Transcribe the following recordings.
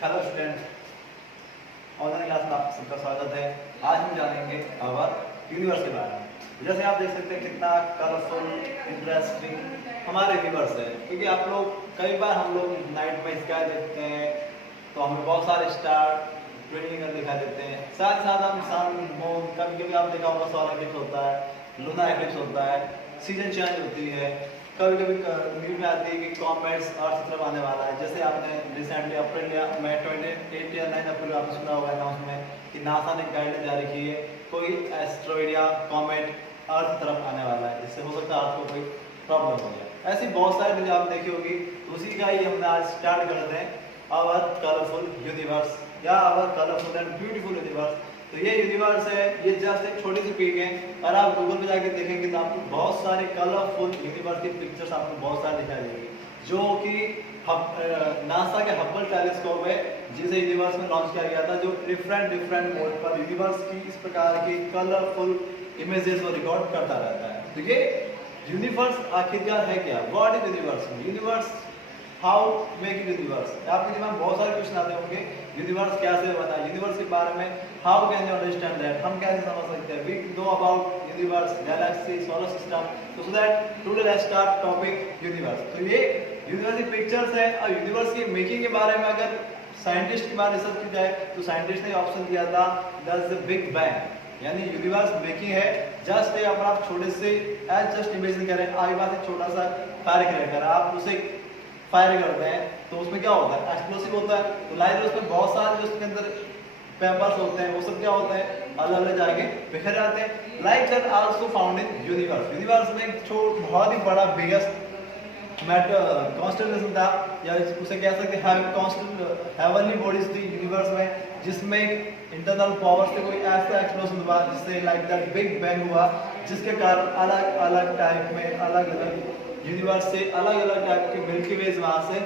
Hello student, online class में आप सबका स्वागत है। आज हम जानेंगे आवर यूनिवर्स के बारे में। जैसे आप देख सकते हैं कितना कलरफुल इंटरेस्टिंग हमारे यूनिवर्स है, क्योंकि आप लोग कई बार हम लोग नाइट में स्काई देखते हैं तो हमें बहुत सारे स्टार ट्विंकलिंग कर दिखाई देते हैं। साथ ही साथ हम सन मून, कभी कभी आप देखा होगा सोलर इक्लिप्स होता है, लूनर इक्लिप्स होता है, सीजन चेंज होती है, कभी कभी न्यूज में आती है कि कॉमेट्स अर्थ की तरफ आने वाला है। जैसे आपने रिसेंटली अप्रैल में 28 या 9 अप्रैल आपने सुना होगा अनाउंसमेंट कि नासा ने गाइडलाइन जारी की है, कोई एस्ट्रॉइड या कॉमेट अर्थ की तरफ आने वाला है, जिससे हो सकता है अर्थ को कोई प्रॉब्लम हो जाए। ऐसी बहुत सारी चीजें आपने देखी होगी, उसी का ही हमने आज स्टार्ट करते हैं आवर कलरफुल यूनिवर्स या our colourful and beautiful universe. तो ये यूनिवर्स है, ये जस्ट एक छोटी सी पीक है, और आप गूगल पे जाके देखेंगे तो आपको बहुत सारे कलरफुल यूनिवर्स की पिक्चर्स आपको बहुत सारे दिखाई देंगी, जो कि नासा के हबल टेलीस्कोप है जिसे यूनिवर्स में लॉन्च किया गया था, जो डिफरेंट मोड पर यूनिवर्स की इस प्रकार की कलरफुल इमेजेस को रिकॉर्ड करता रहता है। तो ये यूनिवर्स आखिरकार है क्या? What is universe? Universe how make universe? आपके दिमाग में बहुत सारे क्वेश्चन आते होंगे, यूनिवर्स कैसे बना, यूनिवर्स के बारे में how can you understand that, हम कैसे समझ सकते हैं, we know about universe, galaxy, solar system. तो so that today let's start topic universe. तो ये यूनिवर्स की पिक्चर्स है, और यूनिवर्स की मेकिंग के बारे में अगर साइंटिस्ट की बात रिसर्च की जाए तो साइंटिस्ट ने ऑप्शन दिया था दैट्स द बिग बैंग, यानी यूनिवर्स मेकिंग है जस्ट अगर आप छोटे से जस्ट इमेजिन करें, आपके पास एक छोटा सा फायर क्रैकर, आप उसे फायर करते हैं तो उसमें क्या होता है? एक्सप्लोसिव होता है। तो लाइट उसमें बहुत सारे जो उसके अंदर पेपर्स होते हैं वो सब क्या होता है? अलग अलग जाके बिखर जाते हैं। Like that also found in universe. Universe में एक बहुत ही बड़ा बिगेस्ट कॉन्स्टेलेशन था, या उसे कह सकते हैं हेवनली बॉडीज थी यूनिवर्स में, जिसमें इंटरनल पावर से कोई ऐसा एक्सप्लोजन हुआ जिससे लाइक दैट बिग बैंग हुआ, जिसके कारण अलग अलग टाइप में अलग अलग यूनिवर्स से अलग अलग टाइप के मिल्की वेज वहां से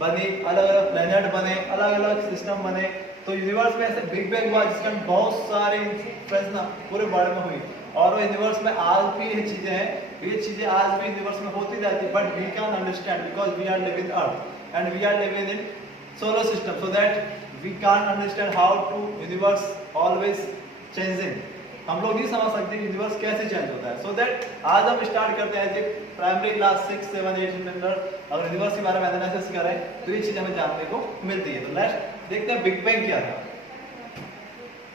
बनी, अलग अलग प्लेनेट बने, अलग अलग सिस्टम बने। तो यूनिवर्स में ऐसे बिग बैंग हुआ जिसके बहुत सारे इन्फ्लुएंस पूरे वर्ल्ड में हुई, और वो यूनिवर्स में आज भी ये चीजें हैं, ये चीजें आज भी यूनिवर्स में होती रहती, but we can understand because we are living Earth and we are living in solar system, so that we can understand how to universe always changing. हम लोग नहीं समझ सकते यूनिवर्स कैसे चेंज होता है। सो दैट आज हम स्टार्ट करते हैं प्राइमरी क्लास 6, 7, 8 के अंदर अगर यूनिवर्स के बारे में एनालिसिस करें तो ये चीज हमें जानने को मिलती है। तो लेट्स देखते हैं बिग बैंग क्या था।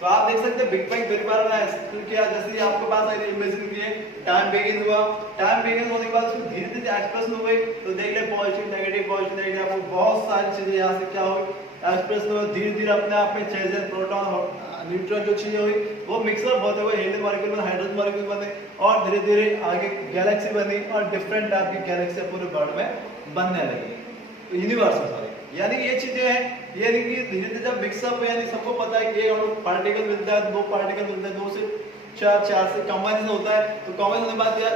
तो आप देख सकते हैं बिग बैंग मेरे बारे में एक्सप्लेन किया, जैसे आपके पास इमेजिन किए टाइम बिगिन हुआ, टाइम बिगिन होने के बाद उसको धीरे धीरे एक्सप्रेशन हो गई। तो देख ले पॉजिटिव नेगेटिव आपको बहुत सारी चीजें यहाँ से क्या हुई एक्सप्रेस हुआ, धीरे धीरे अपने आप में चेंजेस, प्रोटॉन न्यूट्रॉन जो चीजें हुई वो मिक्सअप होते हुए हीलियम मॉलिक्यूल बने, हाइड्रोजन मॉलिक्यूल बने, और धीरे धीरे आगे गैलेक्सी बनी, और डिफरेंट टाइप की गैलेक्सी पूरे वर्ल्ड में बनने लगी यूनिवर्स में। सॉरी, यानी ये चीजें हैं, ये नहीं कि धीरे धीरे जब मिक्सअप, यानी सबको पता है कि एक पार्टिकल मिलता है, दो पार्टिकल मिलते हैं, 2 से 4 से कॉम्बिनेशन होता है। तो कॉम्बिनेशन होने के बाद यार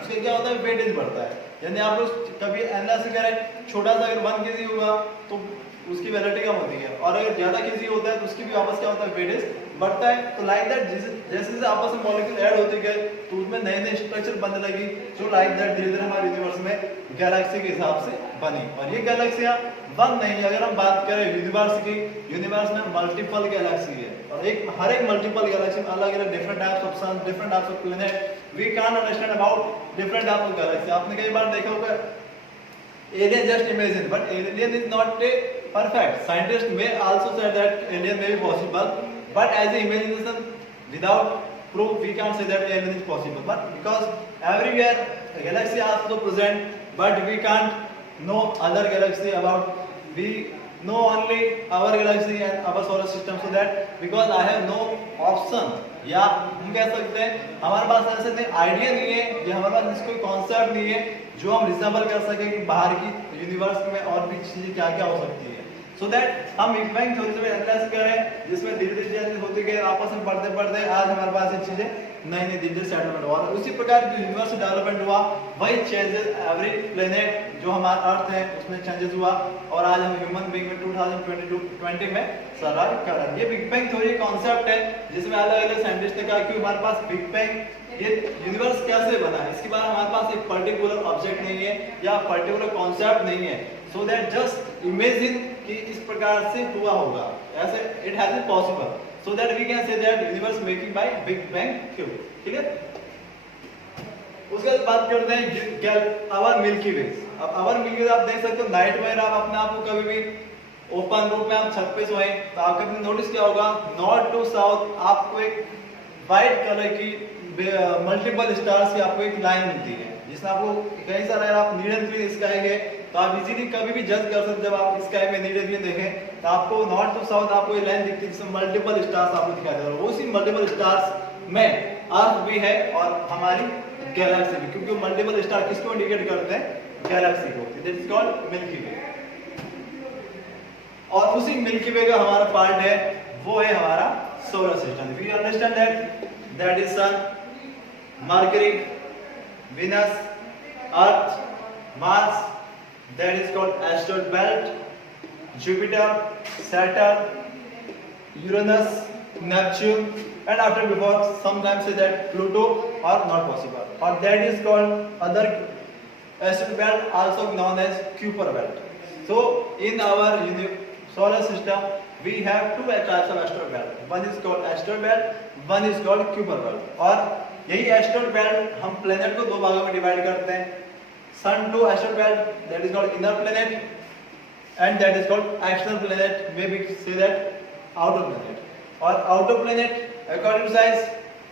उसके क्या होता है? वेटेज बढ़ता है। यानी आप लोग कभी एनालिसिस करें, छोटा सा अगर 1 kg होगा तो उसकी वैलिडिटी कम होती है, और अगर ज्यादा kg होता है तो उसकी भी आपस क्या होता है? वेटेज बढ़ता है। तो लाइक दैट जैसे जैसे आपस में मॉलिक्यूल ऐड होते गए तो उसमें नए नए स्ट्रक्चर बनने लगी, जो लाइक दैट धीरे धीरे हमारे यूनिवर्स में गैलेक्सी के हिसाब से बनी। और ये गैलेक्सियां वन नहीं, अगर हम बात करें यूनिवर्स की, यूनिवर्स में मल्टीपल गैलेक्सी है, और हर एक मल्टीपल गैलेक्सी में अलग अलग different types of sun, different types of planet, we can understand about different types of galaxy. आपने कई बार देखा होगा alien just imagine, but alien is not a perfect. Scientists may also say that alien may be possible, but as a imagination without proof we can't say that alien is possible. But because everywhere galaxy are also present, but we can't know other galaxy about, we know only our galaxy and our solar system, so that because I have no option, या हम कह सकते हैं हमारे पास ऐसे नहीं idea नहीं है, या हमारे पास कोई कॉन्सेप्ट नहीं है जो हम रिजनेबल कर सके कि बाहर की यूनिवर्स में और भी चीजें क्या क्या हो सकती है। सो दैट हम बिग बैंग थ्योरी से एनालाइज करें, जिसमें धीरे धीरे चेंजेस होते गए, आपस में बढ़ते बढ़ते आज हमारे पास ये चीजें नई नई धीरे सेटलमेंट हुआ, और उसी प्रकार जो यूनिवर्स डेवलपमेंट हुआ वही चेंजेस एवरी प्लेनेट जो हमारा अर्थ है उसमें चेंजेस हुआ, और आज हम ह्यूमन बीइंग में 2020 में सर्वाइव कर रहे हैं। ये बिग बैंग थ्योरी कॉन्सेप्ट है जिसमें अलग अलग साइंटिस्ट ने कहा कि हमारे पास बिग बैंग ये यूनिवर्स कैसे बना है, इसके बारे में हमारे पास एक पर्टिकुलर ऑब्जेक्ट नहीं है या पर्टिकुलर कॉन्सेप्ट नहीं है। सो दैट जस्ट इमेजिन कि इस प्रकार से हुआ होगा, ऐसे it has been possible, so that we can say that universe making by big bang theory. ठीक है, उसके बाद बात करते हैं क्या आवर मिल्की वे। अब आवर मिल्की वे आप देख सकते हो नाइट में आप अपने आप को कभी भी ओपन रूप में आप छत पे सोए तो आप कभी नोटिस क्या होगा, नॉर्थ टू साउथ आपको एक वाइट कलर की मल्टीपल स्टार्स की आपको एक लाइन मिलती है, जिसमें आपको कई सारे आप नीड एंड ग्रीन स्काई है तो आप इजीली कभी भी जज कर सकते हो। जब आप स्काई में नीड एंड ग्रीन देखें तो आपको नॉर्थ टू साउथ आपको ये लाइन दिखती है जिसमें मल्टीपल स्टार्स आपको दिखाई दे रहा है। उसी मल्टीपल स्टार्स में अर्थ भी है और हमारी गैलेक्सी भी, क्योंकि मल्टीपल स्टार किसको इंडिकेट करते हैं, गैलेक्सी को, दैट इज कॉल्ड मिल्की वे। और उसी मिल्की वे का हमारा पार्ट है वो है हमारा solar system. We understand that is sun, Mercury, Venus, Earth, Mars, that is called asteroid belt, Jupiter, Saturn, Uranus, Neptune, and after before sometimes say that Pluto are not possible, or that is called other asteroid belt, also known as Kuiper belt. So in our solar system we have two types of asteroid belt. One is called asteroid belt, one is called Kuiper belt. और यही asteroid belt हम planet को दो भागों में divide करते हैं, sun to asteroid belt that is called inner planet and that is called external planet, may be say that outer planet. और outer planet according to size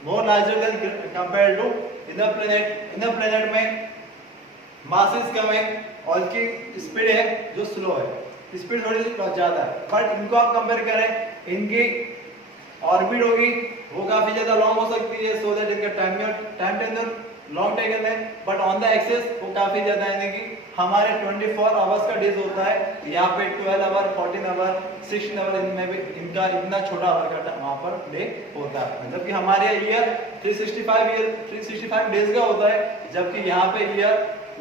more larger than compared to inner planet. Inner planet में masses कम है और इसकी speed है जो slow है, speed थोड़ी सी ज्यादा है, बट इनको आप कंपेयर करें इनकी ऑर्बिट होगी वो काफी ज्यादा लॉन्ग हो सकती है, सो दैट इनका टाइम टेन्योर लॉन्ग टेकन है, बट ऑन द एक्सेस वो काफी ज्यादा यानी कि हमारे 24 आवर्स का डेज होता है, यहाँ पे 12 आवर, 14 आवर, 16 आवर इनमें भी इनका इतना छोटा आवर का वहाँ पर डे होता है। जबकि हमारे ईयर 365 डेज का होता है, जबकि यहाँ पे ईयर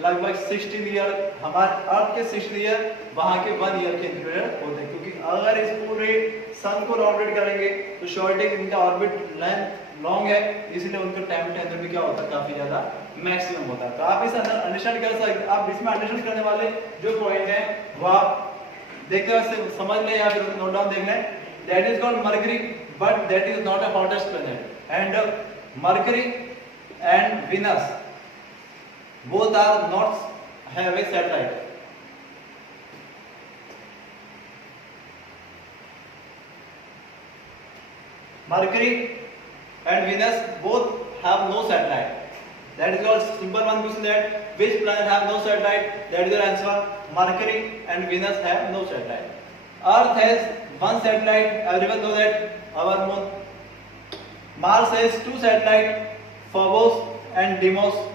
लगभग 16 ईयर, हमारे अर्थ के 16 ईयर वहाँ के 1 ईयर के इंक्लूडेड होते हैं। क्योंकि अगर इस पूरे सन को ऑर्बिट करेंगे तो शॉर्टिंग इनका ऑर्बिट लेंथ लॉन्ग है, इसलिए उनका टाइम टेन्योर भी क्या होता है, काफी ज्यादा मैक्सिमम होता है। तो आप इसे अंडरस्टैंड कर सकते, आप इसमें अंडरस्टैंड करने वाले जो पॉइंट है वो आप देखते हुए समझ लें या फिर नोट डाउन देख लें। That is called mercury, but that is not a hottest planet, and mercury and Venus both are not have a satellite. Mercury and Venus both have no satellite. That is called simple one question, that which planet have no satellite? That is the answer. Mercury and Venus have no satellite. Earth has one satellite. Everyone know that. Our moon. Mars has two satellites, Phobos and Deimos.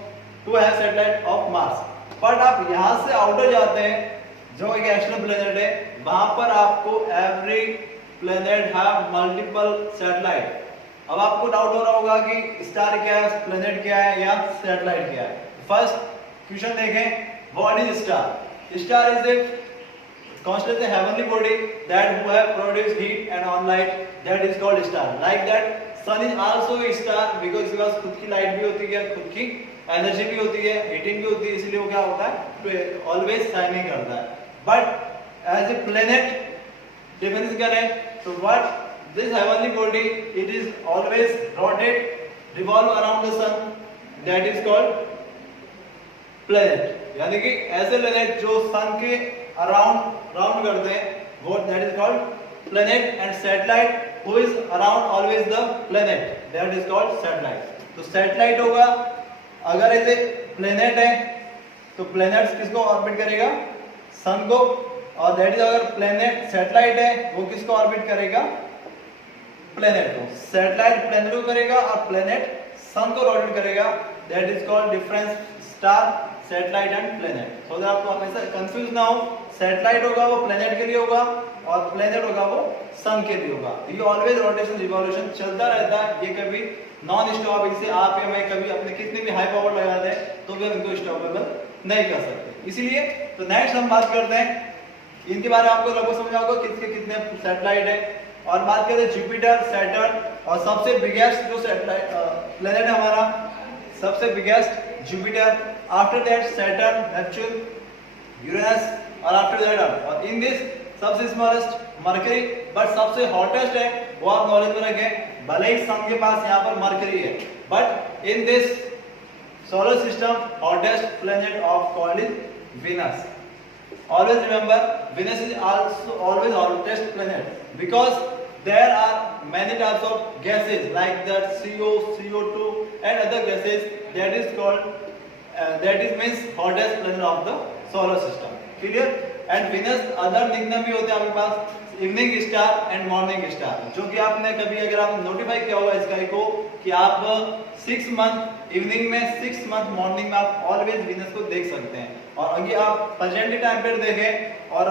Two है satellite of Mars. But आप यहाँ से outer जाते हैं जो एक external planet है, वहां पर आपको every planet have multiple satellite. अब आपको डाउट हो रहा होगा कि स्टार क्या है, प्लेनेट क्या है या सैटेलाइट क्या है। फर्स्ट क्वेश्चन देखें, what is star? Star is a constellation heavenly body that who have produced heat and on light, that is called star. Like that sun is also a star because इसके पास खुद की light भी होती है, खुद की energy भी होती है, हीटिंग भी होती है, इसलिए वो क्या होता है, तो ऑलवेज शाइनिंग करता है। But as a planet difference करें तो what this heavenly body, it is always rotate revolve around the sun, that is called planet. यानी कि ऐसे प्लेनेट जो सन के अराउंड राउंड करते हैं वो that is called planet, and satellite who is around always the planet, that is called satellite. तो satellite होगा, अगर ऐसे प्लेनेट है तो प्लेनेट्स किसको ऑर्बिट करेगा, सन को, और दैट इज अगर प्लेनेट सैटेलाइट है वो किसको ऑर्बिट करेगा, प्लेनेट को। सैटेलाइट प्लेनेट को करेगा और प्लेनेट सन को ऑर्बिट करेगा, that is called difference star, satellite and planet. So that आपको हमेशा कंफ्यूज ना हो, सैटेलाइट होगा वो प्लेनेट के लिए होगा और प्लेनेट होगा वो सन के लिए होगा। ये ऑलवेज रोटेशन रिवॉल्यूशन चलता रहता है, ये कभी नॉन स्टॉप, इसे आप या मैं कभी अपने कितने भी हाई पावर लगा दें तो भी हम इनको स्टॉपेबल नहीं कर सकते। इसलिए तो नेक्स्ट हम बात करते हैं, इनके बारे में आपको लगभग समझ होगा किसके कितने सैटेलाइट है। और बात करते हैं जुपिटर, सैटर्न, और सबसे बिगेस्ट जो सैटेलाइट प्लेनेट है हमारा, सबसे biggest Jupiter, after that Saturn, Neptune, Uranus, और आफ्टर दैट अर्थ। और इन दिस सबसे स्मॉलेस्ट मरकरी, बट सबसे हॉटेस्ट है वो आप नॉलेज में रखें। भले ही सन के पास यहाँ पर मरकरी है, but in this solar system hottest planet of called is Venus. Always remember, Venus is also always hottest planet because there are many types of gases like that CO, CO2 and other gases that is called that is means hottest planet of the solar system. Clear? And Venus other nickname भी होते हैं आपके पास, evening star and morning star, जो कि आपने कभी अगर आप नोटिफाई किया होगा स्काई को कि आप 6 मंथ इवनिंग में 6 मंथ मॉर्निंग में आप ऑलवेज वीनस को देख सकते हैं। और अगर आप प्रेजेंट टाइम पर देखें और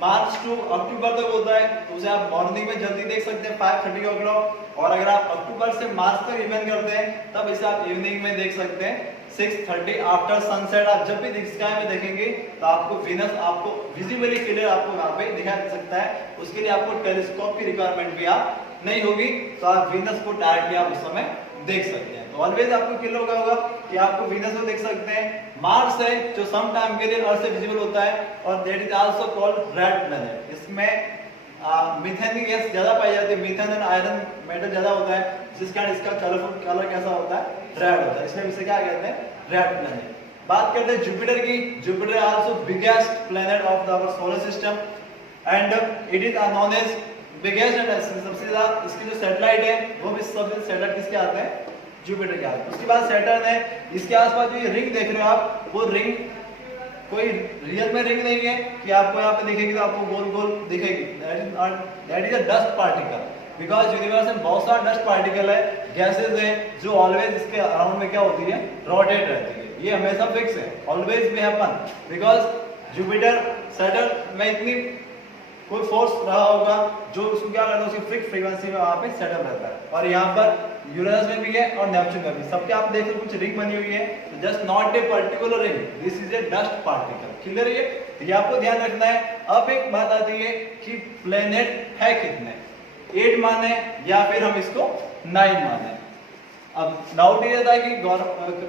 मार्च टू अक्टूबर तक होता है तो उसे आप मॉर्निंग में जल्दी देख सकते हैं 5:30 ओ क्लॉक, और अगर आप अक्टूबर से मार्च तक इवेंट करते हैं तब इसे आप इवनिंग में देख सकते हैं 6:30 आफ्टर सनसेट। आप जब भी स्काई में देखेंगे तो आपको वीनस आपको विजिबली क्लियर आपको वहां पे दिखाई सकता है। उसके लिए आपको टेलीस्कोप की रिक्वायरमेंट भी आप नहीं होगी, तो आप वीनस को डायरेक्टली आप उस समय देख सकते हैं। तो ऑलवेज आपको क्लियर होगा कि आपको वीनस को देख सकते हैं। मार्स है जो सम टाइम के लिए अर्थ से विजिबल होता है और that is also called red planet. इसमें मीथेन की गैस ज्यादा पाई जाती है, मीथेन एंड आयरन मेटल ज्यादा होता है, जिस कारण इसका कलरफुल कलर कैसा होता है, रेड होता है, इसलिए इसे क्या कहते हैं, रेड प्लैनेट। बात करते हैं जुपिटर की। Jupiter also biggest planet of our solar system and it is known as biggest and सबसे ज्यादा इसकी जो सैटेलाइट है वो भी सबसे सैटेलाइट किसके आते हैं, जुपिटर के आते हैं। उसके बाद सैटर्न है, इसके आसपास जो ये रिंग देख रहे हो आप, वो रिंग कोई रियल में रिंग नहीं है कि आपको यहाँ पे दिखेगी तो आपको गोल गोल दिखेगी, that is a dust particle, because universe में बहुत सारा डस्ट पार्टिकल है, गैसेस है जो ऑलवेज इसके अराउंड में क्या होती है, रोटेट रहती है। ये हमेशा फिक्स है, ऑलवेज भी हैपन, बिकॉज जुपिटर सैटर्न में इतनी कोई फोर्स रहा होगा जो उसको क्या करता है, उसकी फिक्स फ्रीक्वेंसी में वहां पे सेटअप रहता है। और यहाँ पर यूरेनस में भी है और नेपच्यून में भी, सबके आप देख रहे कुछ रिंग बनी हुई है, तो just not a particular ring, this is a dust particle. Clear है? ये आपको ध्यान रखना है। अब एक बात आती है कि प्लेनेट है कितने, 8 माने या फिर हम इसको 9 माने। अब डाउट ये था कि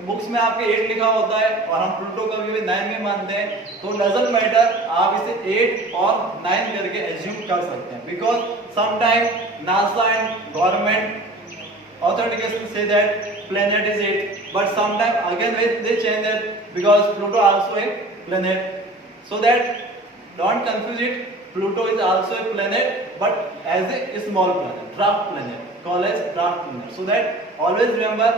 बुक्स में आपके 8 लिखा होता है और हम प्लूटो को भी 9 में मानते हैं, तो डजंट मैटर, आप इसे 8 और 9 करके एज्यूम कर सकते हैं, because sometime NASA and government authorities say that planet is 8, but sometime again they change that because Pluto also a planet, so that don't confuse it. Pluto is also a planet but as a small planet, dwarf planet, called as dwarf planet, so that always remember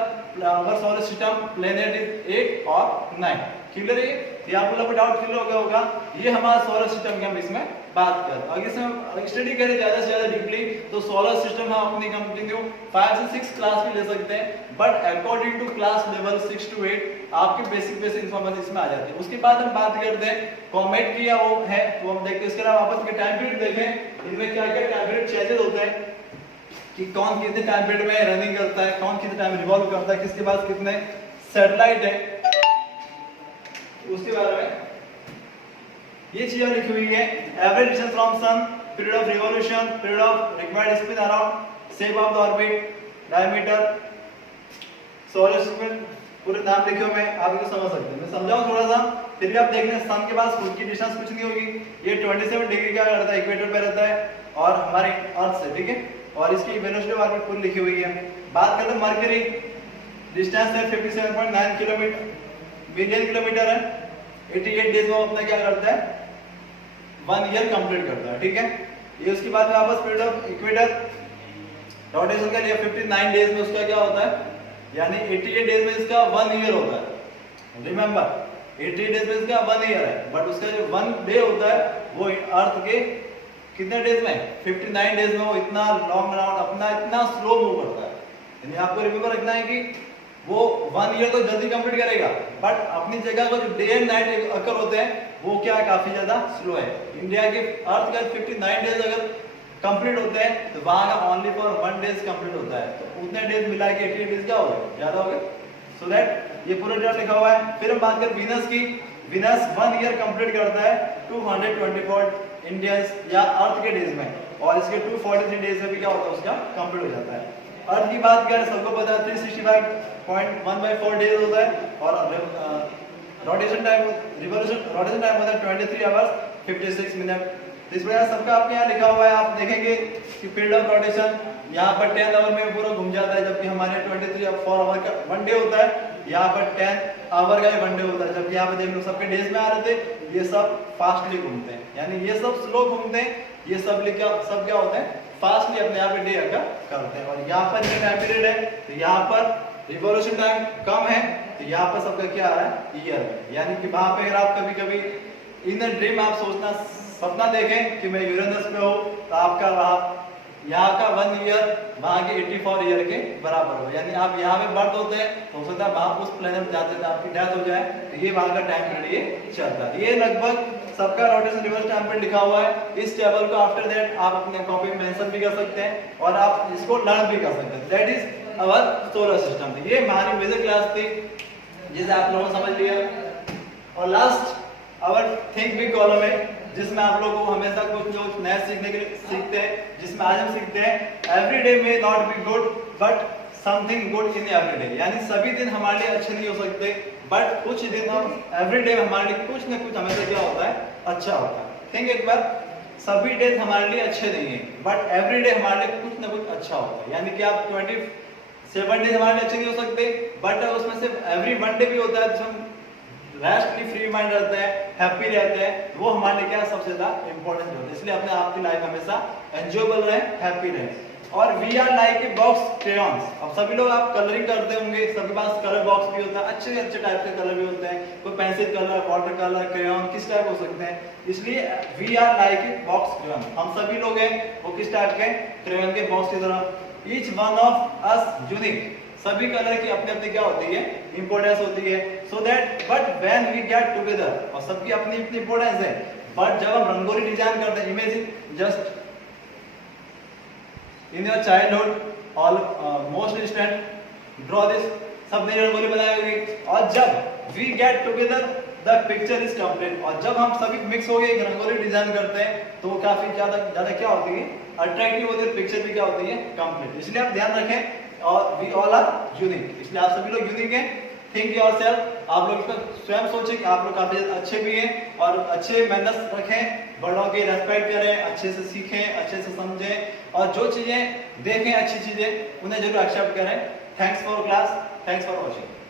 our solar system planet is 8 or 9. Clear है? ये आपको लगभग doubt clear हो गया होगा। ये हमारा solar system की हम इसमें बात कर, अगर इसमें स्टडी करें ज्यादा से ज्यादा डीपली तो सोलर सिस्टम हम अपनी कंटिन्यू 5 से 6 क्लास भी ले सकते हैं, but according to class level 6 to 8 आपकी बेसिक इन्फॉर्मेशन इसमें आ जाती है। उसके बाद हम बात करते हैं कॉमेट की, या वो है वो हम देखते हैं। इसके अलावा वापस टाइम पीरियड देखें, इनमें क्या क्या टाइम पीरियड चेंजेस होता है कि कौन कितने टाइम पीरियड में रनिंग करता है, कौन कितने टाइम रिवॉल्व करता है, किसके पास कितने सैटेलाइट है, उसके बारे में ये चीजें लिखी हुई है। Average distance from sun, period of revolution, period of required spin around, shape of the orbit, diameter, solar system, पूरे नाम लिखे हुए हैं, आप इसको समझ सकते हैं। मैं समझाऊं थोड़ा सा, फिर भी आप देख लें। सन के पास खुद की डिस्टेंस कुछ नहीं होगी, ये 27 डिग्री का रहता है, इक्वेटर पे रहता है और हमारे अर्थ से, ठीक है, और इसकी वेलोसिटी ऑफ ऑर्बिट पूरी लिखी हुई है। बात करते हैं मरकरी, डिस्टेंस है 57.9 किलोमीटर मिलियन किलोमीटर है, 88 डेज में अपना क्या करता है, 1 ईयर कंप्लीट करता है, ठीक है। ये उसके बाद में वापस पीरियड ऑफ इक्वेटर रोटेशन का लिए 59 डेज में उसका क्या होता है, यानी 88 डेज में इसका 1 ईयर होता है। रिमेंबर 88 डेज में इसका 1 ईयर है, बट उसका जो 1 डे होता है वो अर्थ के कितने डेज में, 59 डेज में वो इतना लॉन्ग राउंड अपना इतना स्लो मूव करता है। यानी आपको रिमेंबर रखना है कि वो 1 ईयर तो जल्दी कंप्लीट करेगा, बट अपनी जगह को जो डे एंड नाइट अकर होते हैं वो क्या काफी ज्यादा स्लो है। इंडिया के अर्थ का 59 डेज अगर कंप्लीट होते हैं तो वहां का ओनली फॉर 1 डेज कंप्लीट होता है, तो उतने डेज मिला के 88 डेज क्या हो गए, ज्यादा हो गए। सो दैट ये पूरा डेटा लिखा हुआ है। फिर हम बात करें वीनस की, वीनस 1 ईयर कंप्लीट करता है 224 इंडियंस या अर्थ के डेज में, और इसके 243 डेज में भी क्या होता है, उसका कंप्लीट हो जाता है। अर्थ की बात करें सबको पता है 365.1/4 डेज होता है, और rotation time revolution rotation time होता है 23 आवर्स 56 मिनट तो इस वजह सबका आपके यहाँ लिखा हुआ है, आप देखेंगे कि फील्ड ऑफ रोटेशन यहाँ पर 10 आवर में पूरा घूम जाता है, जबकि हमारे 23 4 आवर का वन डे होता है, यहाँ पर 10 आवर का वन डे होता है। जबकि यहाँ पे देख लो सबके डेज में आ रहे थे, ये सब फास्टली घूमते हैं, यानी ये सब स्लो घूमते हैं, ये सब क्या होते हैं फास्टली अपने यहाँ पे डे अगर करते हैं। और यहाँ पर टाइम पीरियड है, तो यहाँ पर रिवॉल्यूशन टाइम कम है, तो यहाँ पर सबका क्या आ रहा है ईयर में, यानी कि वहां पे अगर आप कभी कभी इन द ड्रीम आप सपना देखें कि मैं यूरेनस पे हूँ, तो आपका यहाँ का 1 ईयर वहाँ के 84 ईयर के बराबर हो, यानी आप यहाँ पे बर्थ होते हैं तो हो सकता है वहां उस प्लेनेट पे जाते थे आपकी डेथ हो जाए, तो ये वहाँ का टाइम पीरियड ये चलता है। ये लगभग सबका रोटेशन रिवर्स टाइम पीरियड लिखा हुआ है। इस टेबल को आफ्टर दैट आप अपने कॉपी में मेंशन भी कर सकते हैं और आप इसको लर्न भी कर सकते हैं। That is our solar system. ये हमारी बेसिक क्लास थी जिसे आप लोगों ने समझ लिया। और लास्ट अवर थिंक बिग कॉलम है, जिसमें आप लोगों को हमेशा कुछ लोग नया सीखने के लिए सीखते हैं, जिसमें आज हम सीखते हैं every day may not be good but something good in every day, यानी सभी दिन हमारे लिए अच्छे नहीं हो सकते, बट कुछ दिन हम एवरी डे हमारे लिए कुछ ना कुछ हमेशा क्या होता है अच्छा होता है। थिंक एक बार, सभी डेज हमारे लिए अच्छे नहीं है, बट एवरी डे हमारे लिए कुछ ना कुछ अच्छा होता है, यानी कि आप 27 डेज हमारे लिए अच्छे नहीं हो सकते, बट उसमें से एवरी वन डे भी होता है जिसमें रेस्टली फ्री माइंड रहते हैं, हैप्पी रहते हैं, वो हमारे लिए क्या सबसे ज्यादा इंपॉर्टेंट होता है। इसलिए अपने आपकी लाइफ हमेशा एंजॉयबल रहे, हैप्पी रहे। और we are like a box crayons. अब सभी लोग आप कलरिंग करते होंगे, सबके पास कलर बॉक्स भी होता है, अच्छे अच्छे टाइप के कलर भी होते हैं, कोई pencil colour, water colour, crayon, किस टाइप हो सकते हैं। इसलिए we are like a box crayon, हम सभी लोग हैं वो किस टाइप के क्रेयॉन के बॉक्स की तरह। Each one of us unique, सभी कलर की अपनी अपनी क्या होती है इंपॉर्टेंस होती है। So that but when we get together, और सबकी अपनी अपनी इंपॉर्टेंस है, बट जब हम रंगोली डिजाइन करते हैं, imagine just in your childhood almost student draw this, सबने रंगोली बनाई होगी, और जब we get together the picture is complete, और जब हम सभी मिक्स हो गए एक रंगोली डिजाइन करते हैं तो वो काफी ज्यादा क्या होती है अट्रैक्टिव होती है, पिक्चर भी क्या होती है कंप्लीट। इसलिए आप ध्यान रखें, और वी ऑल आर यूनिक, इसलिए आप सभी लोग यूनिक हैं। थिंक योरसेल्फ, आप लोग इसमें स्वयं सोचें कि आप लोग काफी अच्छे भी हैं और अच्छे मैनर्स रखें, बड़ों की रेस्पेक्ट करें, अच्छे से सीखें, अच्छे से समझें, और जो चीजें देखें अच्छी चीजें उन्हें जरूर एक्सेप्ट करें। Thanks for class, thanks for watching.